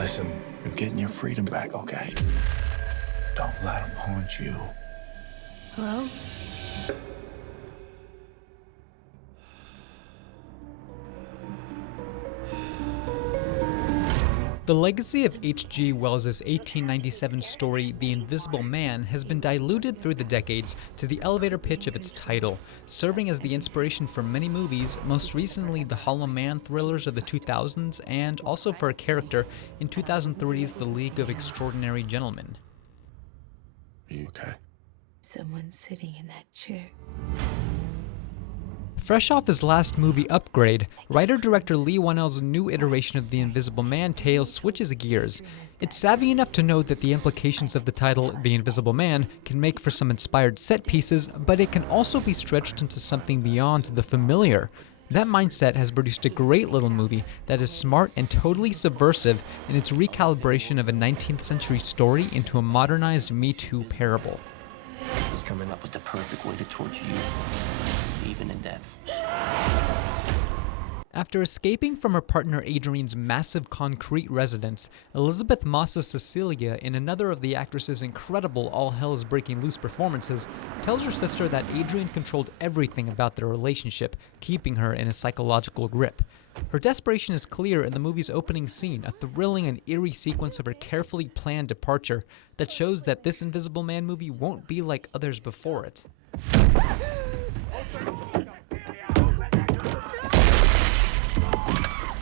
Listen, you're getting your freedom back, okay? Don't let him haunt you. Hello? The legacy of H.G. Wells's 1897 story, The Invisible Man, has been diluted through the decades to the elevator pitch of its title, serving as the inspiration for many movies, most recently the Hollow Man thrillers of the 2000s, and also for a character in 2003's The League of Extraordinary Gentlemen. Are you okay? Someone's sitting in that chair. Fresh off his last movie, Upgrade, writer-director Leigh Whannell's new iteration of the Invisible Man tale switches gears. It's savvy enough to know that the implications of the title, The Invisible Man, can make for some inspired set pieces, but it can also be stretched into something beyond the familiar. That mindset has produced a great little movie that is smart and totally subversive in its recalibration of a 19th century story into a modernized Me Too parable. He's coming up with the perfect way to torture you, even in death. After escaping from her partner Adrian's massive concrete residence, Elisabeth Moss's Cecilia, in another of the actress's incredible all-hell-is-breaking-loose performances, tells her sister that Adrian controlled everything about their relationship, keeping her in a psychological grip. Her desperation is clear in the movie's opening scene, a thrilling and eerie sequence of her carefully planned departure that shows that this Invisible Man movie won't be like others before it.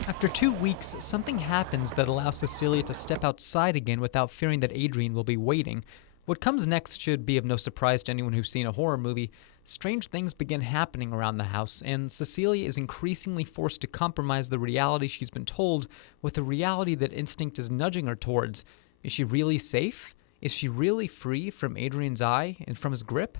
After 2 weeks, something happens that allows Cecilia to step outside again without fearing that Adrian will be waiting. What comes next should be of no surprise to anyone who's seen a horror movie. Strange things begin happening around the house, and Cecilia is increasingly forced to compromise the reality she's been told with the reality that instinct is nudging her towards. Is she really safe? Is she really free from Adrian's eye and from his grip?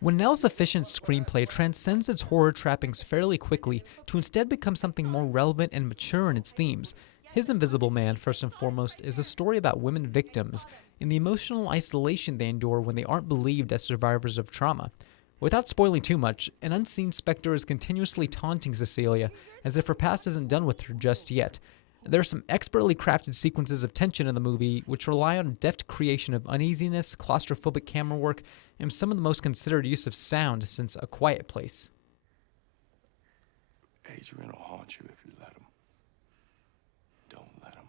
Whannell's efficient screenplay transcends its horror trappings fairly quickly to instead become something more relevant and mature in its themes. His Invisible Man, first and foremost, is a story about women victims and the emotional isolation they endure when they aren't believed as survivors of trauma. Without spoiling too much, an unseen specter is continuously taunting Cecilia, as if her past isn't done with her just yet. There are some expertly crafted sequences of tension in the movie, which rely on deft creation of uneasiness, claustrophobic camera work, and some of the most considered use of sound since A Quiet Place. Adrian will haunt you if you let him. Don't let him.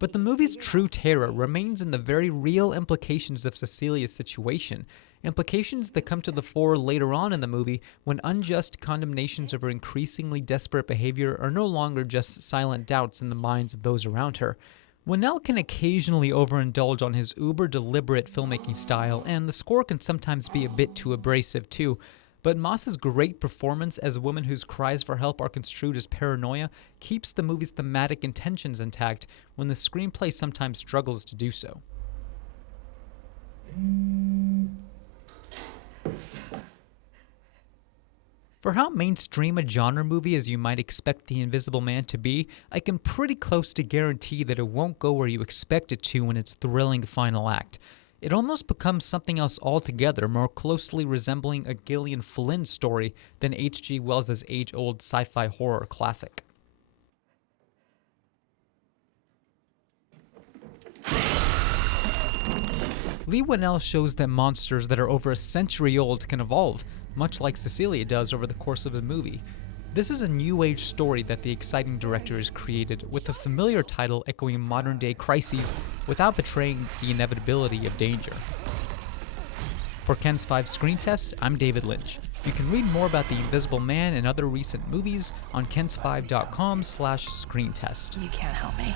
But the movie's true terror remains in the very real implications of Cecilia's situation, implications that come to the fore later on in the movie when unjust condemnations of her increasingly desperate behavior are no longer just silent doubts in the minds of those around her. Whannell can occasionally overindulge on his uber-deliberate filmmaking style, and the score can sometimes be a bit too abrasive too, but Moss's great performance as a woman whose cries for help are construed as paranoia keeps the movie's thematic intentions intact when the screenplay sometimes struggles to do so. For how mainstream a genre movie as you might expect The Invisible Man to be, I can pretty close to guarantee that it won't go where you expect it to in its thrilling final act. It almost becomes something else altogether, more closely resembling a Gillian Flynn story than H.G. Wells's age-old sci-fi horror classic. Leigh Whannell shows that monsters that are over a century old can evolve, much like Cecilia does over the course of the movie. This is a new age story that the exciting director has created, with a familiar title echoing modern-day crises without betraying the inevitability of danger. For KENS 5 Screen Test, I'm David Lynch. You can read more about The Invisible Man and other recent movies on kens5.com/screentest. You can't help me.